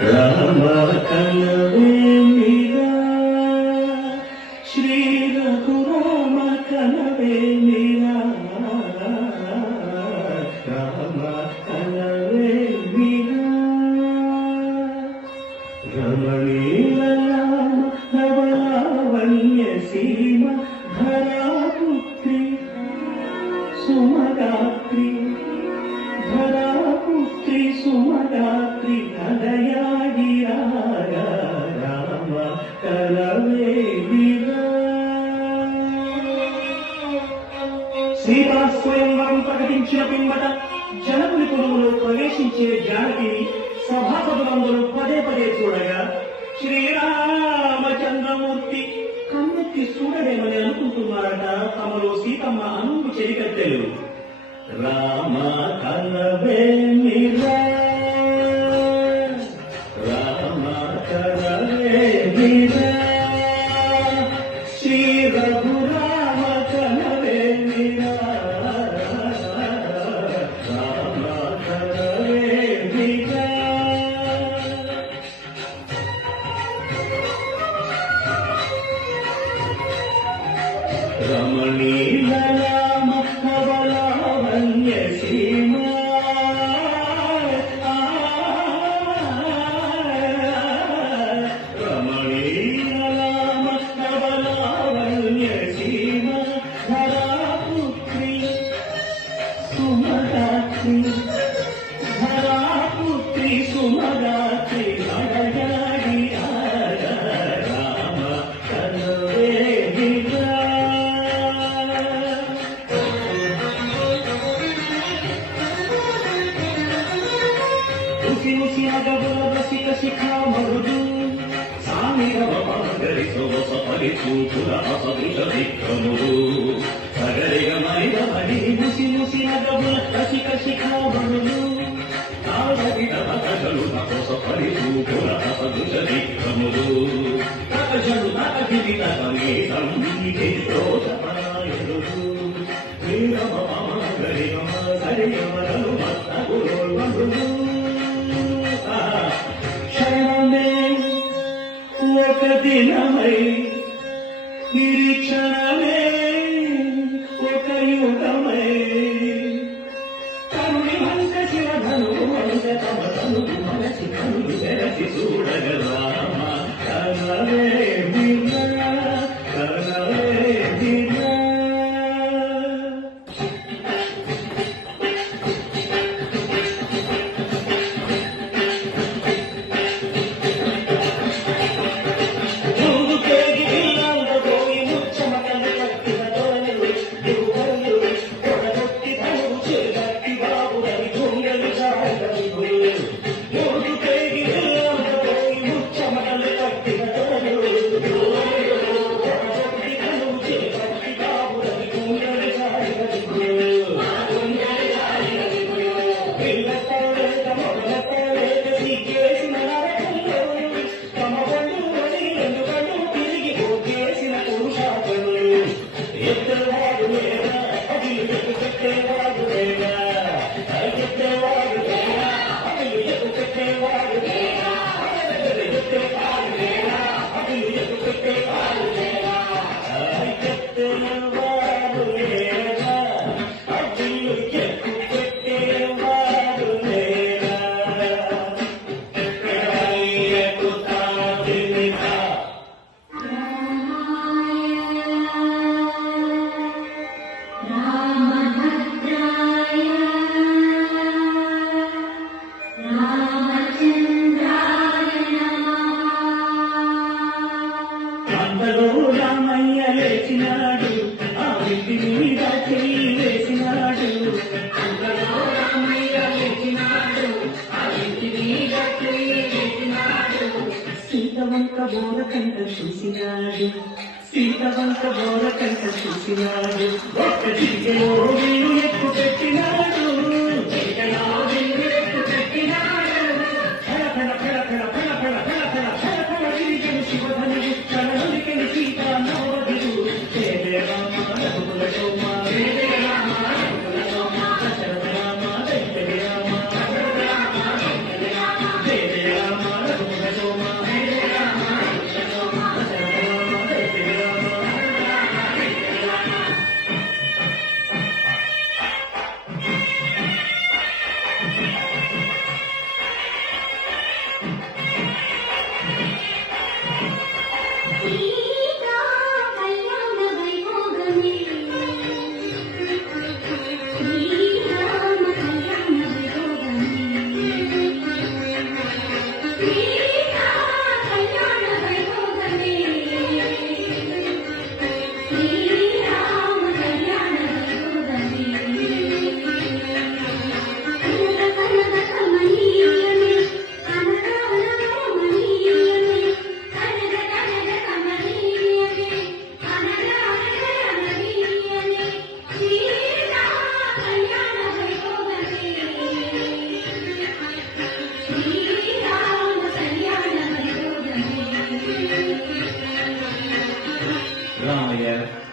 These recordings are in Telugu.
రామ కలవే మీరా శ్రీ రఘురామ కలవే మీరా రామ కలవే మీరా రమణీయ రామ నవలావణ్య సీమ ధరాపుత్రి సుమగాత్రి ధరాపుత్రి సుమగాత్రి హృదయాగి రామ కలవే మీరా సీతా స్వయంవరం ప్రకటించిన పిమ్మట జనకుని కొలువులో ప్రవేశించే జానకిని సభాసదులందరూ పదే పదే చూడగా శ్రీరామచంద్రమూర్తి కన్నెత్తి చూడలేమని అనుకుంటున్నారట తమలో సీతమ్మ అనువు చెరికత్తెలు. రామ కలవే మీరా రామ కలవే మీరా శ్రీ రఘురామ కలవే మీరా రామ కలవే మీరా రమణీయ రామ నవలావణ్య సీమ రమణీయ రామ నవలావణ్య సీమ ధరాపుత్రి సుమగాత్రి ధరాపుత్రి సుమగాత్రి హృదయాగి రామ కలవే మీరా ముసి మగబుల రసిక శిఖామరుడు సామిగరి సోస పరిచూపుల సదృశ దిక్కముడు సగరిగ మరిగమని ముసి మగబుల రసిక శిఖామరుడు తాళగిడలు నకోస పరిచూపుల సదృశ దిక్కముడు ప్రకజడు నకగిరిత సమేతం రోషపరాయరుడు వీరమ గరిగమ సరిగమరలు మత్త గురుడు క్షణమే ఒక దినమై నిరీక్షణమే ఒక యుగమై కరుణి హంస శివధను హంస తమధను మనసి కనులు తెరచి చూడగలామ కలవే మీరా కలవే మీరా రామయ్య లేచినాడు ఆ ఇంటి మీద చెయ్యి వేసినాడు రామయ్య లేచినాడు ఆ ఇంటి మీద చెయ్యి వేసినాడు సీతవంక బోర కంట చూసినాడు సీతవంక బోర కంట చూసినాడు ఒక్క దిగ్గలో వీరు ఎక్కువ పెట్టినాడు రామ సీతా కళ్యాణ వైభోగమే శ్రీరామ కళ్యాణ వైభోగమే సీతా కళ్యాణ వైభోగమే శ్రీరామ కళ్యాణ వైభోగమే కనక కనక కమనీయమే కనకారమణీయమే కనక కనక కమనీయమే కనకారమణీయమే సీతా కళ్యాణ వైభోగమే శ్రీరామ కళ్యాణ వైభోగమే రామయ్య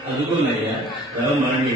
అదుగున్నయ్య రమణి